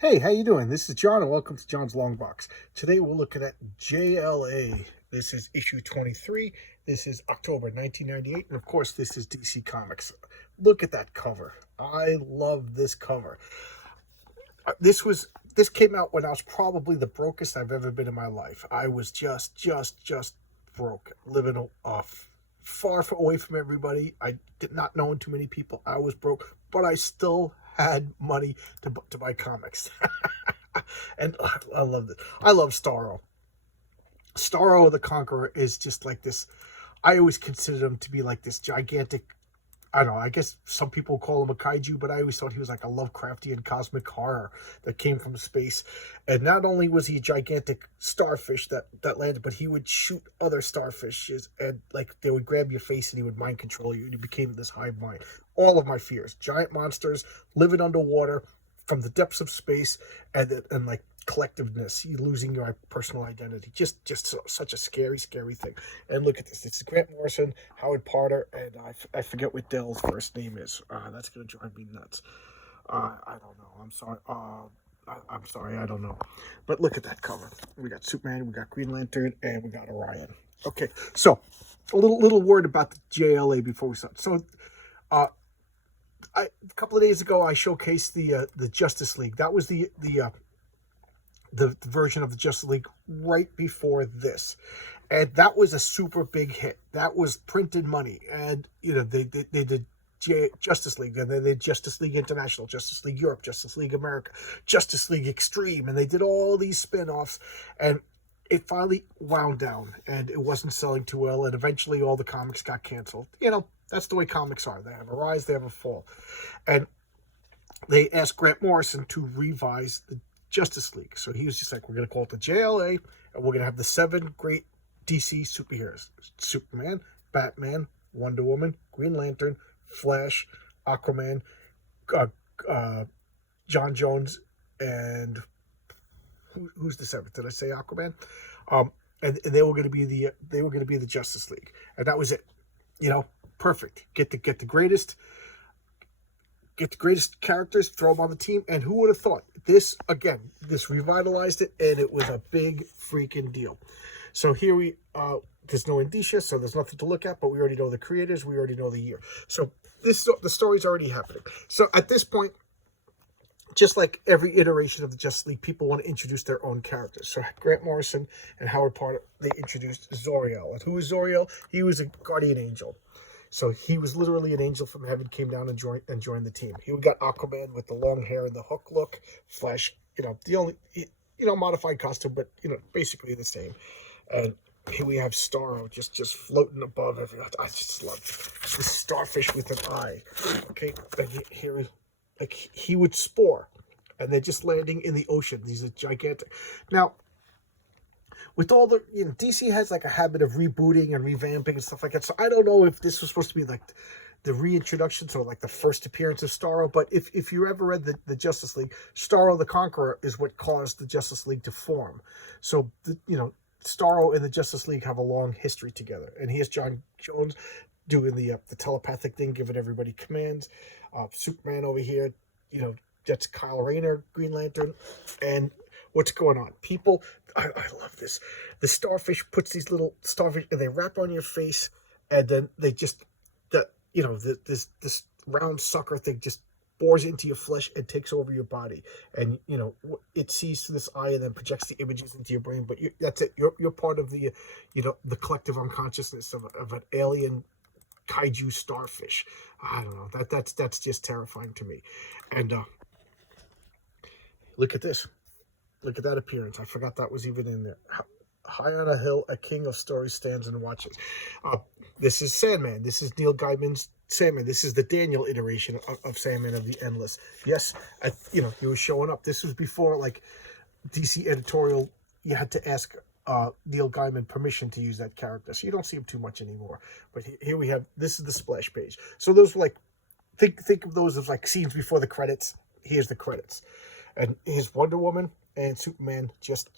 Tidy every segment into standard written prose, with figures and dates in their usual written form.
Hey, how you doing? This is John, and welcome to John's Long Box. Today we're looking at JLA. This is issue 23. This is October 1998, and of course, this is DC Comics. Look at that cover. I love this cover. This came out when I was probably the brokest I've ever been in my life. I was just broke, living off far away from everybody. I did not know too many people. I was broke, but I still had money to buy comics. And I love it. I love Starro. Starro the Conqueror is just like this. I always considered him to be like this gigantic. I don't know. I guess some people call him a kaiju, but I always thought he was like a Lovecraftian cosmic horror that came from space. And not only was he a gigantic starfish that landed, but he would shoot other starfishes, and like they would grab your face and he would mind control you, and he became this hive mind. All of my fears: giant monsters living underwater from the depths of space, and like collectiveness, you losing your personal identity. Just such a scary thing. And look at this. This is Grant Morrison, Howard Potter, and I forget what Dell's first name is. That's gonna drive me nuts. I don't know. I'm sorry. I'm sorry. I don't know. But look at that cover. We got Superman, we got Green Lantern, and we got Orion. Okay, so a little word about the JLA before we start. So, a couple of days ago, I showcased the Justice League. That was the version of the Justice League right before this, and that was a super big hit. That was printed money, and they did Justice League, and then they did Justice League International, Justice League Europe, Justice League America, Justice League Extreme, and they did all these spin-offs, and it finally wound down, and it wasn't selling too well, and eventually all the comics got canceled. That's the way comics are. They have a rise, they have a fall, and they asked Grant Morrison to revise the Justice League. So he was just like, we're going to call it the JLA, and we're going to have the 7 great DC superheroes: Superman, Batman, Wonder Woman, Green Lantern, Flash, Aquaman, John Jones, and who's the 7th? Did I say Aquaman? And they were going to be the Justice League, and that was it. Perfect. Get the greatest characters, throw them on the team, and who would have thought? This revitalized it, and it was a big freaking deal. So here there's no indicia, so there's nothing to look at, but we already know the creators, we already know the year. So the story's already happening. So at this point, just like every iteration of the Justice League, people want to introduce their own characters. So Grant Morrison and Howard Potter, they introduced Zor-El. And who is Zor-El? He was a guardian angel. So he was literally an angel from heaven, came down and joined the team. He got Aquaman with the long hair and the hook look. Flash, the only, modified costume, but, basically the same. And here we have Starro just floating above everything. I just love this starfish with an eye. Okay, and here, like, he would spore, and they're just landing in the ocean. These are gigantic. Now, with all the, DC has like a habit of rebooting and revamping and stuff like that. So I don't know if this was supposed to be like the reintroduction, so like the first appearance of Starro. But if you ever read the Justice League, Starro the Conqueror is what caused the Justice League to form. So Starro and the Justice League have a long history together. And here's John Jones doing the telepathic thing, giving everybody commands. Superman over here, that's Kyle Rayner, Green Lantern, and what's going on? People, I love this. The starfish puts these little starfish, and they wrap on your face, and then they just, this round sucker thing just bores into your flesh and takes over your body. And, it sees through this eye and then projects the images into your brain. But that's it. You're part of the, the collective unconsciousness of an alien kaiju starfish. I don't know. That's just terrifying to me. And look at this. Look at that appearance. I forgot that was even in there. High on a hill, a king of stories stands and watches. This is Sandman. This is Neil Gaiman's Sandman. This is the Daniel iteration of Sandman of the Endless. Yes, he was showing up. This was before, like, DC editorial, you had to ask Neil Gaiman permission to use that character. So you don't see him too much anymore. But here we have, this is the splash page. So those were like, think of those as like scenes before the credits. Here's the credits. And here's Wonder Woman and Superman just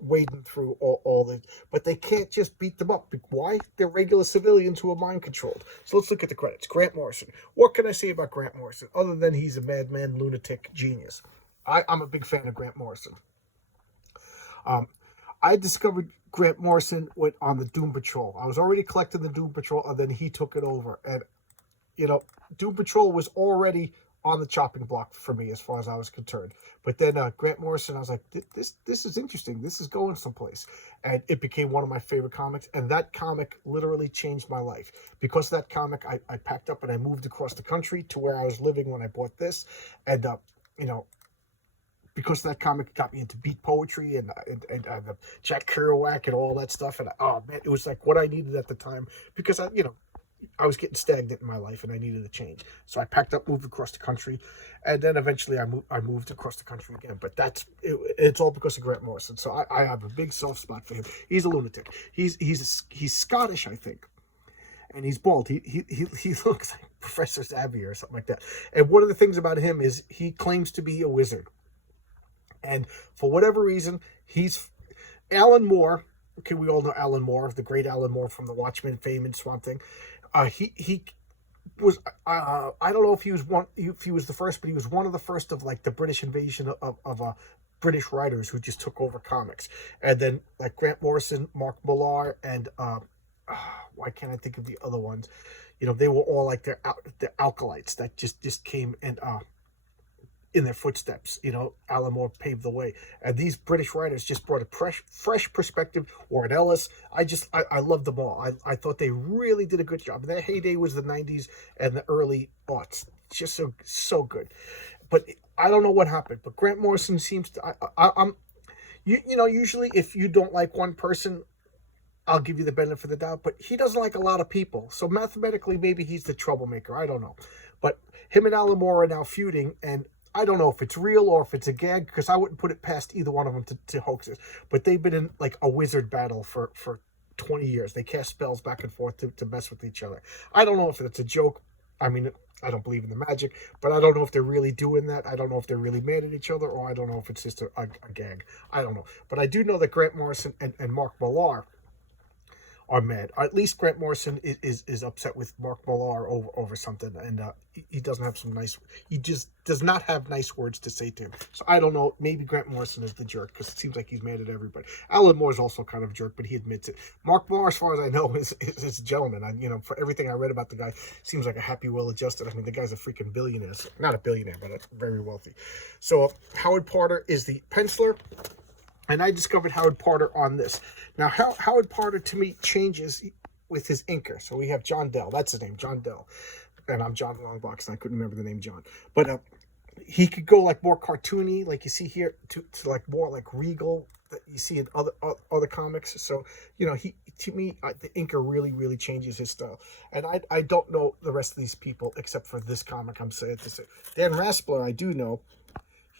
wading through all the, but they can't just beat them up. Why? They're regular civilians who are mind controlled. So let's look at the credits. Grant Morrison. What can I say about Grant Morrison other than he's a madman, lunatic, genius? I'm a big fan of Grant Morrison. I discovered Grant Morrison on the Doom Patrol. I was already collecting the Doom Patrol, and then he took it over. And, Doom Patrol was already on the chopping block for me as far as I was concerned. But then Grant Morrison, I was like, this is interesting. This is going someplace. And it became one of my favorite comics. And that comic literally changed my life. Because of that comic, I packed up and I moved across the country to where I was living when I bought this. And, because that comic got me into beat poetry and the Jack Kerouac and all that stuff. And oh man, it was like what I needed at the time because I was getting stagnant in my life and I needed a change. So I packed up, moved across the country, and then eventually I moved across the country again. But it's all because of Grant Morrison. So I have a big soft spot for him. He's a lunatic. He's Scottish, I think. And he's bald. He looks like Professor Xavier or something like that. And one of the things about him is he claims to be a wizard. And for whatever reason, he's Alan Moore. Okay, we all know Alan Moore, the great Alan Moore from the Watchmen fame and Swamp Thing. He was I don't know if he was the first, but he was one of the first of like the British invasion of British writers who just took over comics. And then like Grant Morrison, Mark Millar, and why can't I think of the other ones? They were all like the alkalites that just came and in their footsteps. Alan Moore paved the way, and these British writers just brought a fresh perspective. Warren Ellis, I loved them all. I thought they really did a good job. And their heyday was the 90s and the early aughts. Just so good. But I don't know what happened. But Grant Morrison seems to. I'm, usually if you don't like one person, I'll give you the benefit of the doubt. But he doesn't like a lot of people, so mathematically maybe he's the troublemaker. I don't know. But him and Alan Moore are now feuding, and I don't know if it's real or if it's a gag, because I wouldn't put it past either one of them to hoax it. But they've been in like a wizard battle for 20 years. They cast spells back and forth to mess with each other. I don't know if it's a joke. I mean, I don't believe in the magic, but I don't know if they're really doing that. I don't know if they're really mad at each other, or I don't know if it's just a gag. I don't know. But I do know that Grant Morrison and Mark Millar are mad. At least Grant Morrison is upset with Mark Millar over something, and he doesn't have he just does not have nice words to say to him. So I don't know, maybe Grant Morrison is the jerk, because it seems like he's mad at everybody. Alan Moore is also kind of a jerk, but he admits it. Mark Millar, as far as I know, is a gentleman. For everything I read about the guy, seems like a happy, well-adjusted. I mean, the guy's a freaking billionaire. Not a billionaire, but very wealthy. So Howard Porter is the penciler. And I discovered Howard Porter on this. Now, Howard Porter, to me, changes with his inker. So we have John Dell. That's his name, John Dell. And I'm John Longbox, and I couldn't remember the name John. But he could go like more cartoony, like you see here, to like more like regal that you see in other comics. So, to me, the inker really, really changes his style. And I don't know the rest of these people except for this comic I'm saying to say. Dan Raspler, I do know.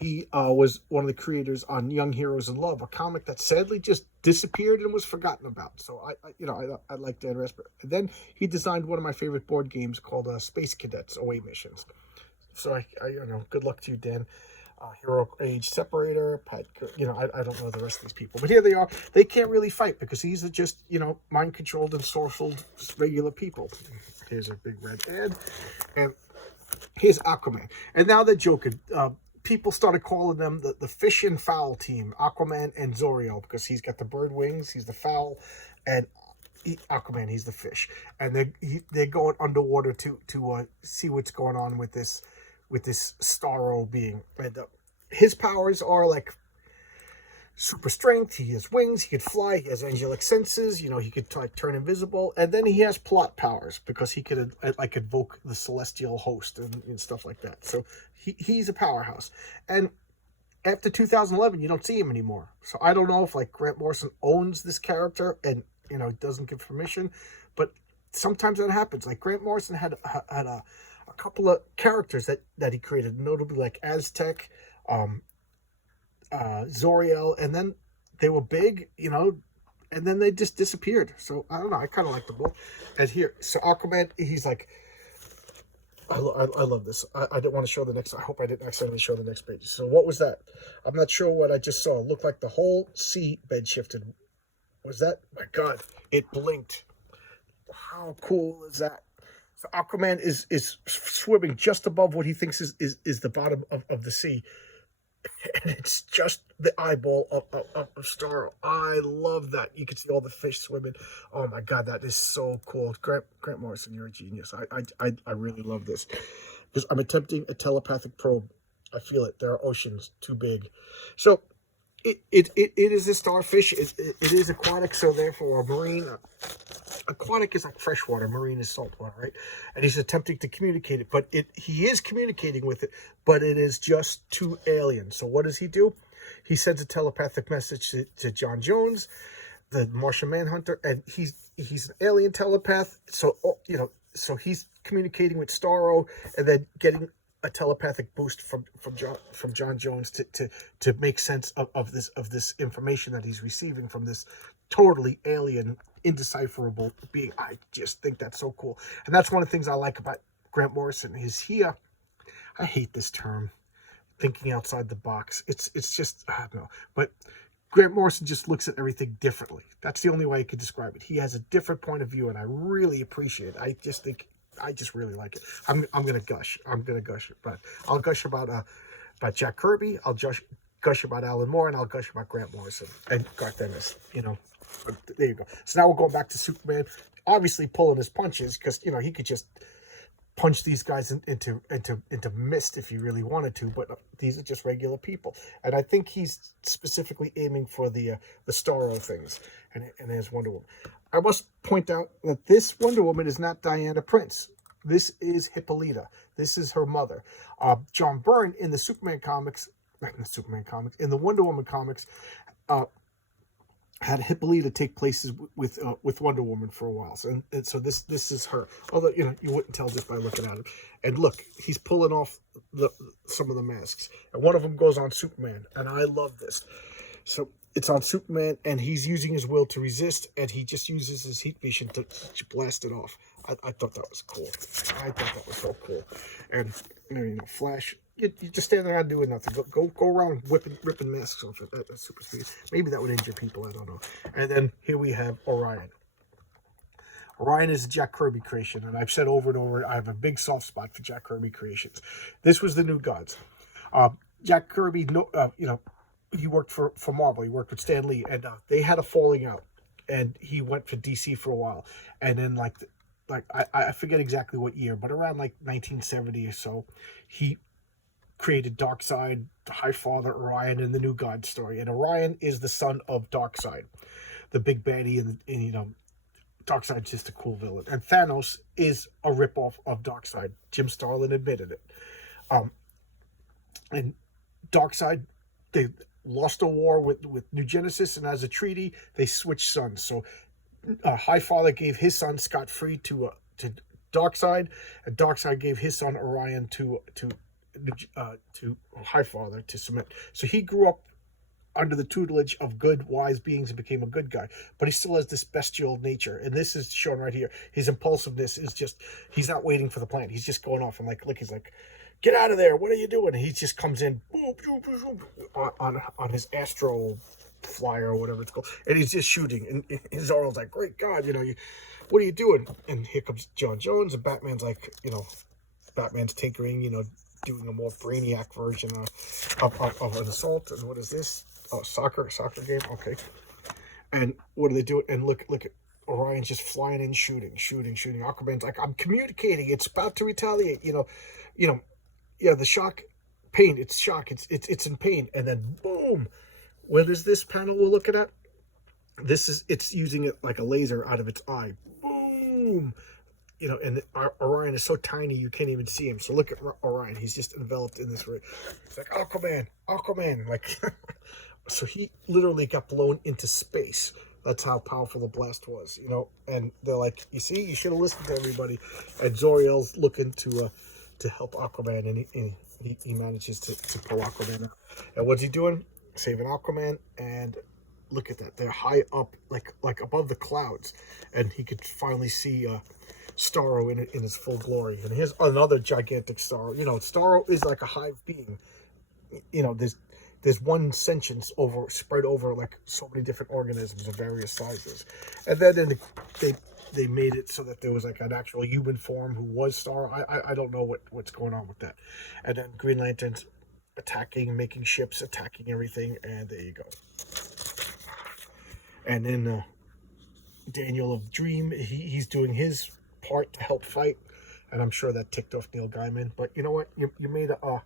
He was one of the creators on Young Heroes in Love, a comic that sadly just disappeared and was forgotten about. So I like Dan Raspberry. And then he designed one of my favorite board games called Space Cadets Away Missions. So I good luck to you, Dan. Hero Age Separator, Pat. I don't know the rest of these people, but here they are. They can't really fight because these are just mind controlled and sorcered regular people. Here's a big red ad, and here's Aquaman. And now they're joking. People started calling them the fish and fowl team, Aquaman and Zoriel, because he's got the bird wings, he's the fowl, and Aquaman, he's the fish. And they're going underwater to see what's going on with this Starro being. And his powers are like super strength. He has wings. He could fly. He has angelic senses. He could turn invisible. And then he has plot powers because he could evoke the celestial host and stuff like that. So he's a powerhouse. And after 2011, you don't see him anymore. So I don't know if like Grant Morrison owns this character and doesn't give permission, but sometimes that happens. Like Grant Morrison had a couple of characters that he created, notably like Aztec, Zoriel, and then they were big, and then they just disappeared. So I don't know. I kind of like them both. And here, so Aquaman, he's like, I love this. I didn't want to show the next. I hope I didn't accidentally show the next page. So what was that? I'm not sure what I just saw. It looked like the whole sea bed shifted. Was that? My God, it blinked. How cool is that? So Aquaman is swimming just above what he thinks is the bottom of the sea. and it's just the eyeball of Starro. I love that. You can see all the fish swimming. Oh my God, that is so cool. Grant Morrison, you're a genius. I really love this because I'm attempting a telepathic probe. I feel it. There are oceans too big. So it is a starfish. It is aquatic, so therefore a marine. Aquatic is like freshwater, marine is saltwater, right? And he's attempting to communicate it, but he is communicating with it, but it is just too alien. So what does he do? He sends a telepathic message to John Jones, the Martian Manhunter, and he's an alien telepath. So so he's communicating with Starro, and then getting a telepathic boost from John Jones to make sense of this information that he's receiving from this totally alien, indecipherable being. I just think that's so cool, and that's one of the things I like about Grant Morrison is I hate this term, thinking outside the box. It's just I don't know, but Grant Morrison just looks at everything differently. That's the only way I could describe it. He has a different point of view, and I really appreciate it. I just really like it. I'm gonna gush. But I'll gush about Jack Kirby. I'll gush about Alan Moore, and I'll gush about Grant Morrison and Garth Ennis. But there you go. So now we're going back to Superman. Obviously pulling his punches because he could just punch these guys into mist if he really wanted to, but these are just regular people, and I think he's specifically aiming for the Starro things and his Wonder Woman. I must point out that this Wonder Woman is not Diana Prince. This is Hippolyta. This is her mother. John Byrne in the Superman comics, not in the Superman comics, in the Wonder Woman comics, had Hippolyta take places with Wonder Woman for a while. So this is her. Although you wouldn't tell just by looking at him. And look, he's pulling off some of the masks, and one of them goes on Superman, and I love this. So it's on Superman, and he's using his will to resist, and he just uses his heat vision to blast it off. I thought that was cool. I thought that was so cool. And Flash. You just stand around doing nothing. Go around ripping masks off at super speed. Maybe that would injure people. I don't know. And then here we have Orion. Orion is a Jack Kirby creation, and I've said over and over, I have a big soft spot for Jack Kirby creations. This was the New Gods. Jack Kirby, he worked for Marvel. He worked with Stan Lee, and they had a falling out, and he went for DC for a while, and then I forget exactly what year, but around 1970 or so, he created Darkseid, the High Father, Orion, and the New God story. And Orion is the son of Darkseid, the big baddie, and Darkseid's just a cool villain. And Thanos is a ripoff of Darkseid. Jim Starlin admitted it. And Darkseid, they lost a war with New Genesis, and as a treaty, they switched sons. So High Father gave his son scot-free to Darkseid, and Darkseid gave his son Orion to High Father to submit. So he grew up under the tutelage of good, wise beings and became a good guy. But he still has this bestial nature. And this is shown right here. His impulsiveness is just, he's not waiting for the plan. He's just going off and he's like, get out of there. What are you doing? And he just comes in boom, boom, boom, boom, on his astro flyer or whatever it's called. And he's just shooting. And his Zoro's like, great God, what are you doing? And here comes John Jones, and Batman's like, Batman's tinkering, doing a more brainiac version of an assault. And what is this? Oh, soccer game. Okay. And what do they do? And look at Orion's just flying in, shooting. Aquaman's like, I'm communicating. It's about to retaliate. The shock, pain. It's shock. It's in pain. And then boom. What is this panel we're looking at? It's using it like a laser out of its eye. Boom. And Orion is so tiny you can't even see him. So look at Orion. He's just enveloped in this. It's like Aquaman. So he literally got blown into space. That's how powerful the blast was, And they're like, you see, you should have listened to everybody. And Zor-El's looking to help Aquaman, and he manages to pull Aquaman out. And what's he doing? Saving Aquaman. And look at that. They're high up, like above the clouds. And he could finally see Starro in his full glory. And here's another gigantic Starro. Starro is like a hive being. There's one sentience spread over so many different organisms of various sizes. And then they made it so that there was an actual human form who was Starro. I don't know what's going on with that. And then Green Lantern's attacking, making ships, attacking everything, and there you go. And then Daniel of Dream, he's doing his part to help fight, and I'm sure that ticked off Neil Gaiman. But you know what? You made a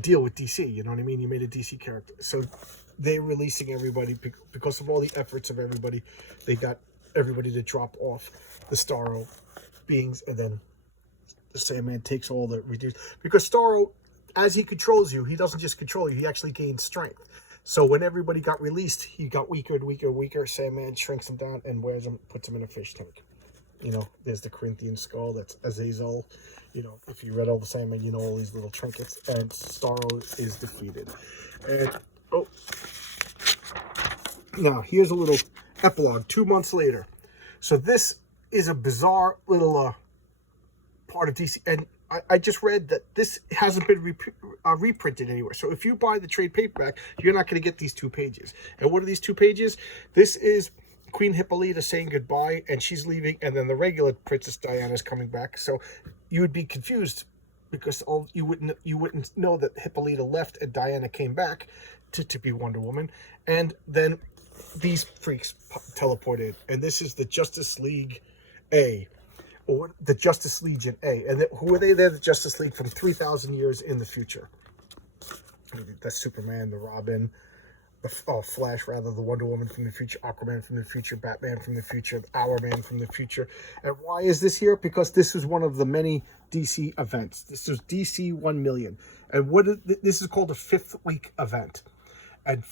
deal with DC. You know what I mean? You made a DC character, so they're releasing everybody because of all the efforts of everybody. They got everybody to drop off the Starro beings, and then the Sandman takes all the reduced, because Starro, as he controls you, he doesn't just control you, he actually gains strength. So when everybody got released, he got weaker and weaker and weaker. Sandman shrinks him down and wears him, puts him in a fish tank. You know, there's the Corinthian skull, that's Azazel. You know, if you read all the Sandman, you know all these little trinkets. And Starro is defeated. And, oh, now here's a little epilogue 2 months later. So this is a bizarre little part of DC, and I just read that this hasn't been reprinted anywhere. So if you buy the trade paperback, you're not going to get these 2 pages. And what are these 2 pages? This is Queen Hippolyta saying goodbye, and she's leaving, and then the regular Princess Diana is coming back. So you would be confused because you wouldn't know that Hippolyta left and Diana came back to be Wonder Woman. And then these freaks teleported, and this is the Justice League A, or the Justice Legion A. And who are they? They're the Justice League from 3,000 years in the future. That's Superman, the Robin, the Flash, rather, the Wonder Woman from the future, Aquaman from the future, Batman from the future, Our Man from the future. And why is this here? Because this is one of the many DC events. This is DC 1 million. And this is called a 5th week event. And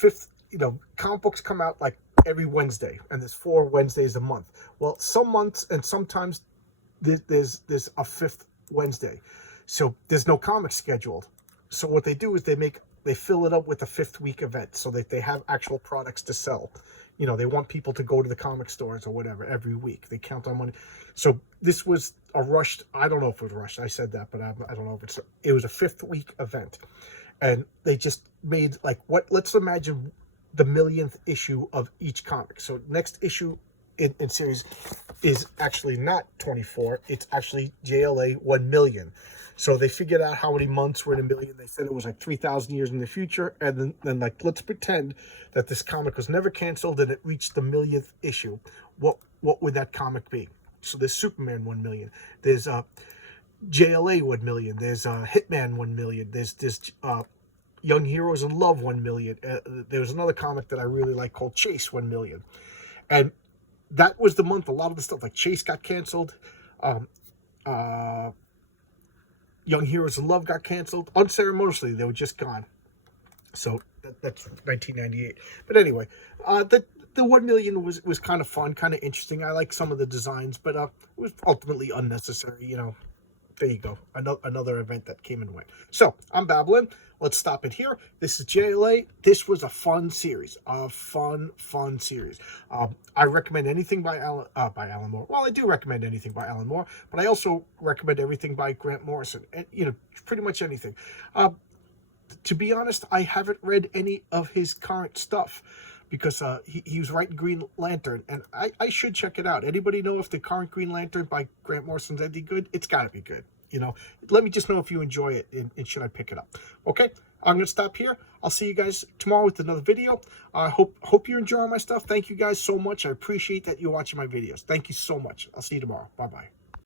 comic books come out like every Wednesday, and there's 4 Wednesdays a month. Well, some months and sometimes there's a 5th Wednesday, so there's no comics scheduled. So what they do is they fill it up with a 5th week event, so that they have actual products to sell. You know, they want people to go to the comic stores or whatever every week. They count on money. So this was a rushed, I don't know if it was rushed, I said that, but I don't know if it was a 5th week event. And they just made, like, let's imagine the 1,000,000th issue of each comic. So next issue in series is actually not 24, it's actually JLA 1 million. So they figured out how many months were in a million. They said it was like 3,000 years in the future, and then like, let's pretend that this comic was never canceled and it reached the 1,000,000th issue. What would that comic be? So there's Superman 1 million, there's JLA 1 million, there's Hitman 1 million, there's Young Heroes in Love 1 million. There was another comic that I really like called Chase 1 million. And that was the month a lot of the stuff like Chase got canceled. Young Heroes in Love got canceled. Unceremoniously, they were just gone. So that's 1998. But anyway, the 1 million was kind of fun, kind of interesting. I like some of the designs, but it was ultimately unnecessary, you know. There you go. Another event that came and went. So, I'm babbling. Let's stop it here. This is JLA. This was a fun series. A fun series. I recommend anything by Alan Moore. Well, I do recommend anything by Alan Moore, but I also recommend everything by Grant Morrison. And, you know, pretty much anything. To be honest, I haven't read any of his current stuff, because he was writing Green Lantern, and I should check it out. Anybody know if the current Green Lantern by Grant Morrison's any good? It's got to be good. You know, let me just know if you enjoy it, and should I pick it up. Okay, I'm going to stop here. I'll see you guys tomorrow with another video. I hope you're enjoying my stuff. Thank you guys so much. I appreciate that you're watching my videos. Thank you so much. I'll see you tomorrow. Bye-bye.